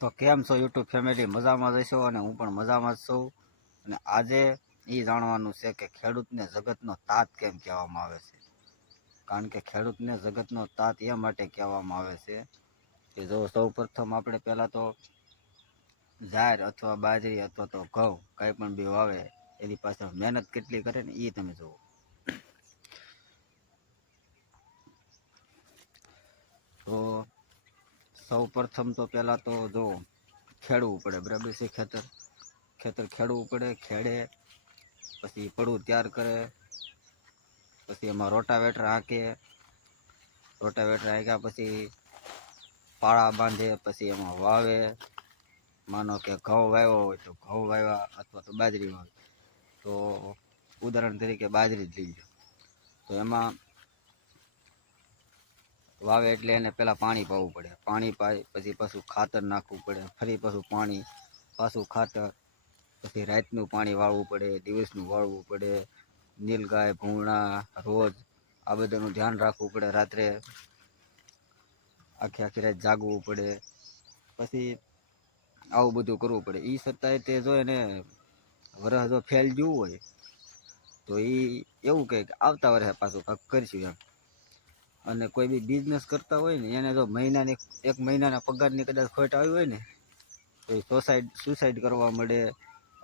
તો કેમ છો યુટ્યુબ ફેમિલી? મજામાં જશો અને હું પણ મજામાં જ છું. અને આજે એ જાણવાનું છે કે ખેડૂતને જગતનો તાત કેમ કહેવામાં આવે છે. કારણ કે ખેડૂતને જગતનો તાત એ માટે કહેવામાં આવે છે કે જો સૌ પ્રથમ આપણે પહેલાં તો જાર અથવા બાજરી અથવા તો ઘઉં કંઈ પણ બી વાવે એની પાછળ મહેનત કેટલી કરે ને એ તમે જુઓ. તો સૌ પ્રથમ તો પહેલાં તો જો ખેડવું પડે, બરાબર છે. ખેતર ખેડવું પડે, ખેડે પછી પડવું તૈયાર કરે, પછી એમાં રોટાવેટર હાંકે, રોટાવેટર હાંક્યા પછી પાળા બાંધે, પછી એમાં વાવે. માનો કે ઘઉં વાવ્યો હોય તો ઘઉં વાવ્યા અથવા તો બાજરી વાવી, તો ઉદાહરણ તરીકે બાજરી જ લઈ લો. તો એમાં વાવે એટલે એને પહેલાં પાણી પાવું પડે, પાણી પાઈ પછી પાછું ખાતર નાખવું પડે, ફરી પાછું પાણી, પાછું ખાતર, પછી રાતનું પાણી વાળવું પડે, દિવસનું વાળવું પડે, નીલગાય ભૂંગળા રોજ આ બધાનું ધ્યાન રાખવું પડે. રાત્રે આખી રાત જાગવું પડે, પછી આવું બધું કરવું પડે. એ છતાંય તે જો એને વરસ જો ફેલ ગયું હોય તો એ એવું કહે કે આવતા વર્ષે પાછું કાંઈક કરીશું એમ. અને કોઈ બી બિઝનેસ કરતા હોય ને એને જો મહિનાની એક મહિનાના પગારની કદાચ ખોટ આવી હોય ને તો એ સુસાઇડ કરવા મળે,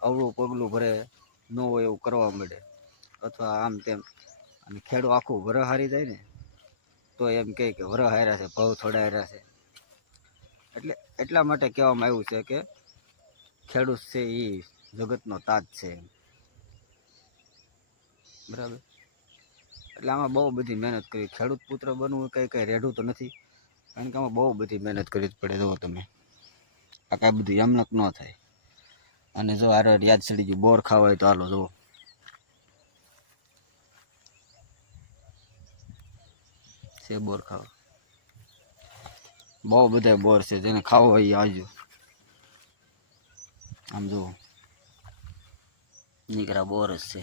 અવળું પગલું ભરે ન હોય એવું કરવા મળે, અથવા આમ તેમ. અને ખેડૂત આખું વરસ હારી જાય ને તો એમ કહે કે વરસ હાર્યા છે, ભાવ થોડા હાર્યા છે. એટલે એટલા માટે કહેવામાં આવ્યું છે કે ખેડૂત છે એ જગતનો તાજ છે, બરાબર. એટલે આમાં બહુ બધી મહેનત કરી. ખેડૂત પુત્ર બનવું કંઈ રેઢું તો નથી, કારણ કે આમાં બહુ બધી મહેનત કરવી જ પડે. જુઓ તમે, આ કાંઈ બધું એમનક ન થાય. અને જો આ યાદ ચડી ગયું, બોર ખાવા હોય તો હાલો જુઓ, છે બોર ખાવા. બહુ બધા બોર છે, જેને ખાવો હોય એ આવજો. આમ જુઓ નીકળા બોર જ છે.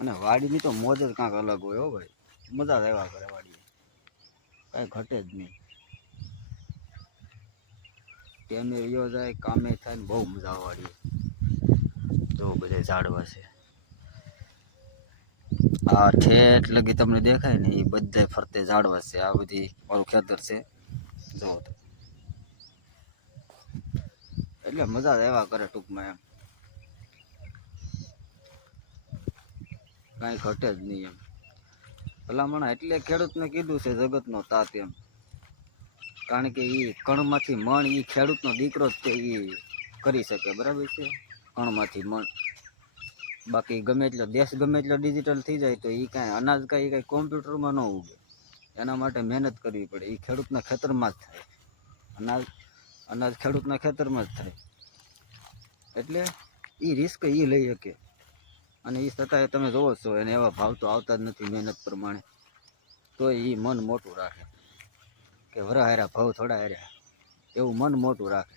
અને વાડીની તો મોજ જ કાંઈક અલગ હોય હો ભાઈ, મજા જ આવ્યા કરે વાડી, કાંઈ ઘટે જ નહીં. ટેમે વિયો જાય, કામે થાય ને બહુ મજા આવે વાડીએ. જો બધા ઝાડવા છે, આ ઠેઠ લગી તમને દેખાય ને એ બધા ફરતે ઝાડવા છે. આ બધી મારું ખેતર છે, જો એટલે મજા જ આવ્યા કરે ટૂંકમાં એમ, કાંઈ ઘટે જ નહીં એમ. ભલામણ એટલે ખેડૂતને કીધું છે જગતનો તાત એમ, કારણ કે એ કણમાંથી મણ એ ખેડૂતનો દીકરો જ છે, એ કરી શકે, બરાબર છે. કણમાંથી મણ. બાકી ગમે એટલો દેશ ગમે એટલો ડિજિટલ થઈ જાય તો એ કાંઈ અનાજ કાંઈ કોમ્પ્યુટરમાં ન ઉગે. એના માટે મહેનત કરવી પડે. એ ખેડૂતના ખેતરમાં જ થાય. અનાજ ખેડૂતના ખેતરમાં જ થાય. એટલે એ રિસ્ક એ લઈ શકે. અને એ છતાંય તમે જોવો છો એને એવા ભાવ તો આવતા જ નથી મહેનત પ્રમાણે, તો એ મન મોટું રાખે કે વરા હાર્યા ભાવ થોડા હાર્યા, એવું મન મોટું રાખે.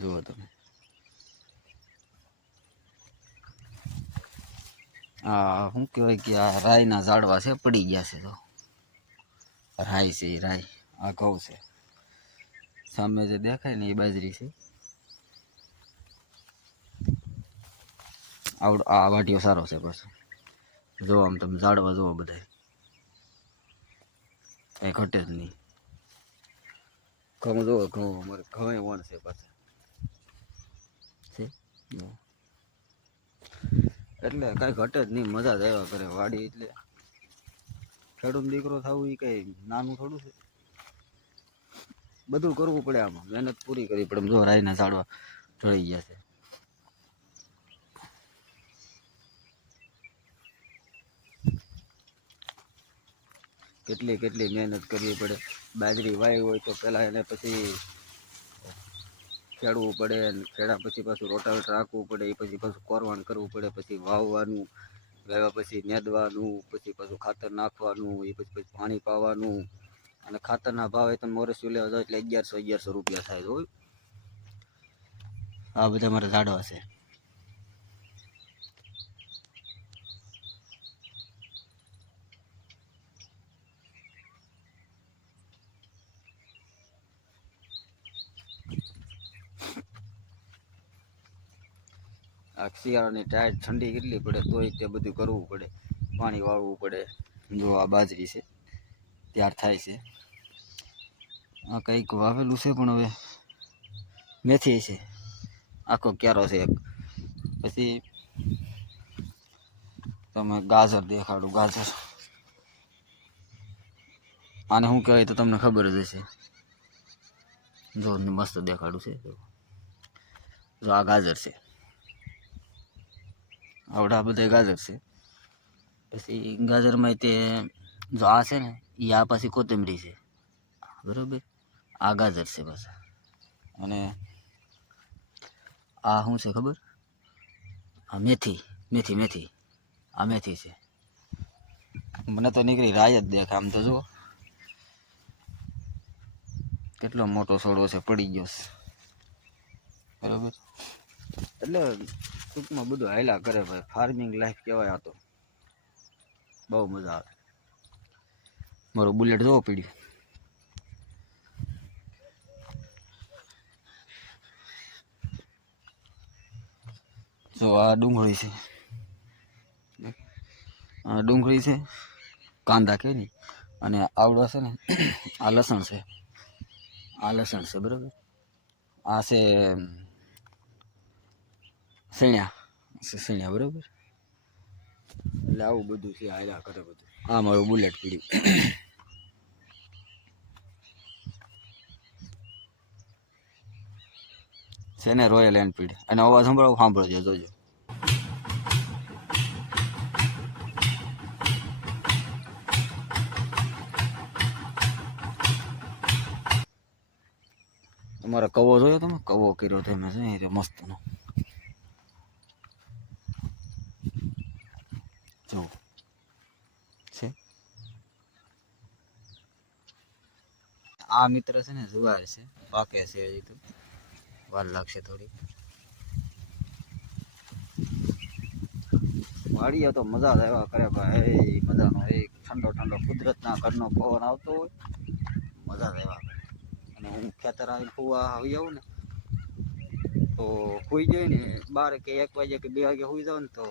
જુઓ તમે, હા શું કહેવાય કે આ રાયના ઝાડવા છે, પડી ગયા છે. તો રાય છે, એ રાય. આ ઘઉં છે, સામે જે દેખાય ને એ બાજરી છે. આ વાટીઓ સારો છે પાછો. જો આમ તમે ઝાડવા જુઓ, બધા કંઈ ઘટે જ નહીં. ઘઉં જુઓ, ઘઉં અમારે ઘઉં વણ છે પાછા છે. એટલે કાંઈ ઘટે જ નહીં, મજા જ આવ્યા કરે વાડી. એટલે ખેડૂત દીકરો થવું એ કંઈ નાનું થોડું છે. બધું કરવું પડે, આમાં મહેનત પૂરી કરવી પડે. જો રાયના ઝાડવા ઢળી ગયા છે, કેટલી મહેનત કરવી પડે. બાજરી વાવી હોય તો પહેલાં એને પછી ખેડવું પડે, ખેડા પછી પાછું રોટાવેટર રાખવું પડે, એ પછી પાછું કોરવાણ કરવું પડે, પછી વાવવાનું, વાવ્યા પછી નેદવાનું, પછી પાછું ખાતર નાખવાનું, એ પછી પાણી પાવાનું. અને ખાતરના ભાવે તમે મોરસી લેવા જાવ એટલે 1100 રૂપિયા થાય. જોયું, આ બધા મારા ઝાડવા છે. આ શિયાળાની ટાઈટ ઠંડી કેટલી પડે તોય તે બધું કરવું પડે, પાણી વાળવું પડે. જો આ બાજરી છે તૈયાર થાય છે. આ કંઈક વાવેલું છે પણ હવે મેથી છે, આખો ક્યારો છે એક. પછી તમે ગાજર દેખાડું, ગાજર આને શું કહેવાય તો તમને ખબર જ હશે. જો મસ્ત દેખાડું છે. જો આ ગાજર છે, આવડા બધા ગાજર છે. પછી ગાજરમાં તે જો આ છે ને એ આ પાછી કોથમરી છે, બરાબર. આ ગાજર છે બસ. અને આ શું છે ખબર? આ મેથી, મેથી મેથી આ મેથી છે. મને તો નીકળી રાય જ દેખા. આમ તો જુઓ કેટલો મોટો છોડો છે, પડી ગયો છે, બરાબર. એટલે ટૂંકમાં બધું હાયલા કરે ભાઈ. ફાર્મિંગ લાઈફ કહેવાય આ તો. બહુ મજા આવે. મારું બુલેટ જોવો પીડ્યું. જો આ ડુંગળી છે, આ ડુંગળી છે, કાંદા કે નહીં. અને આવડો છે ને આ લસણ છે, આ લસણ છે, બરાબર. આ છે સણ્યા, બરાબર. એટલે આવું બધું છે, હાયલા કરે બધું. આ મારું બુલેટ પીડ્યું છે ને, રોયલ એનફિલ્ડ. અને અવાજ સાંભળજો, જોજો. તમારે કવો જોયો? તમે કવો કર્યો તમે છે મસ્તનો. જો છે આ મિત્ર છે ને જુવાર છે, પાકે છે હજી તો વાર લાગશે થોડી. વાડીએ તો મજા જ આવ્યા કરે ભાઈ, મજાનો એક ઠંડો ઠંડો કુદરતના ઘરનો પવન આવતો હોય, મજા જ આવ્યા કરે. અને હું ખેતર આવીને ફુવા આવી જાઉં ને તો સુઈ જાય ને 12 કે 1 વાગે કે 2 વાગે સુઈ જાવ ને તો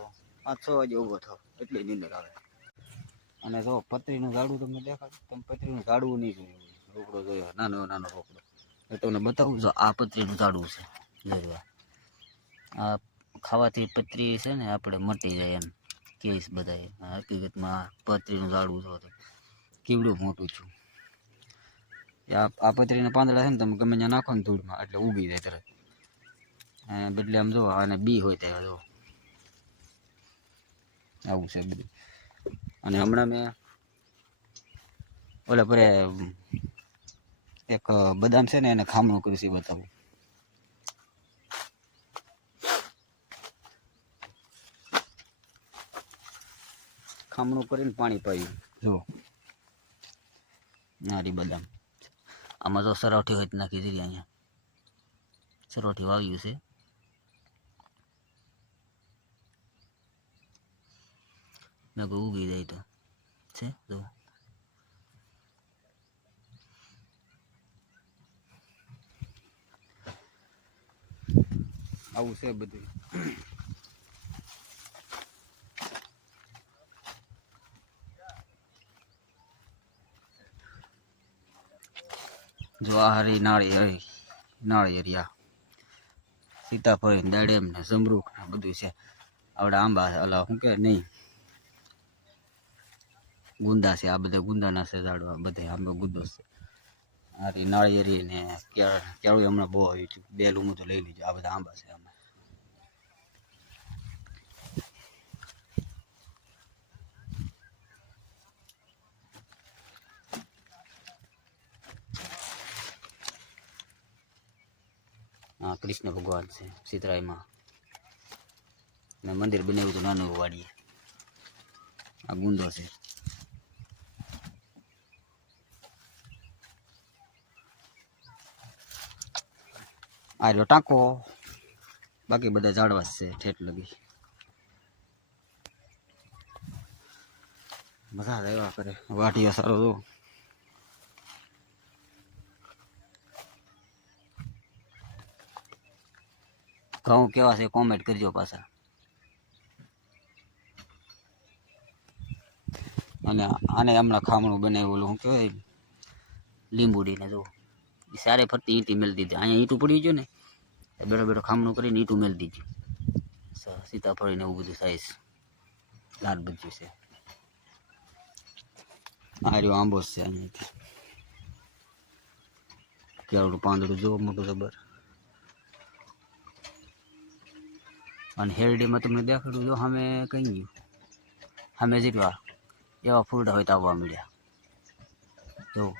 5-6 વાગે ઊભો થાવ, એટલી નીંદર આવે. અને જો પતરીનું ઝાડું તમને દેખાડું. તમે પતરીનું ઝાડવું નહીં જોયું, રોકડો જોયો, નાનો નાનો રોકડો. એ તમને બતાવું. જો આ પતરીનું ઝાડવું છે, જોયું. આ ખાવાથી પતરી છે ને આપણે મટી જાય એમ કેસ બધા. હકીકતમાં પતરીનું ઝાડવું જો તો કેવડું મોટું છું. આ પતરીના પાંદડા છે ને તમે ગમે ત્યાં નાખો ને ધૂળમાં એટલે ઉગી જાય તરત. બદલે આમ જો અને બી હોય ત્યાં જો આવું છે બધું. અને હમણાં મેં ઓલા પરે એક બદામ છે ને એને ખામણું કર્યું છે, બતાવું. ખામણું કરીને પાણી પાયું, જો નારી બદામ. આમાં તો સરાઠી હોય નાખી દીધી. અહીંયા સરાઠી વાવ્યું છે. મેં કોઈ ઉગી જાય તો છે જો. આવું છે બધું. જો આ હરી નાળિયેરિયા, સીતાફળ, દાડેમ ને જમરૂખ ને બધું છે. આવડે આંબા અલા શું કે નહીં, ગુંદા છે. આ બધા ગુંદાના છે ઝાડવા, બધા આંબા ગુંદો છે. આ નાળિયેરી ને કેળું હમણાં બહુ આવ્યું હતું. 2 લૂમું તો લઈ લીધું. આ બધા આંબા છે. હા, કૃષ્ણ ભગવાન છે સીતરાયમાં. મેં મંદિર બનાવ્યું હતું નાનું વાડીએ. આ ગુંદો છે. આ રહ્યો ટાંકો. બાકી બધા ઝાડવા છે ઠેઠ લગી. મજા આવ્યા કરે. વાઢિયા સારો જો. ઘઉં કેવા છે કોમેન્ટ કરજો પાછા. અને આને હમણાં ખામણું બનાવ્યું ઓલું શું કહેવાય લીંબુડીને જો એ સારે ફરતી ઈંટી મેળ દીધી. અહીંયા ઈંટું પડી ગયું ને એ બેઠો બેઠો ખામણું કરીને ઈંટું મેળ દીધી. સીતાફળ ને એવું બધું થાય છે. લાલ બધું છે. આ રહ્યો આંબો છે અહીંયાથી. કેવડું પાંદડું જોવો મોટું જબર. અને હેરડીમાં તમને દેખાડું જો સામે કઈ ગયું સામે જેટલા એવા ફૂલડા હોય તો આવવા મળ્યા જો.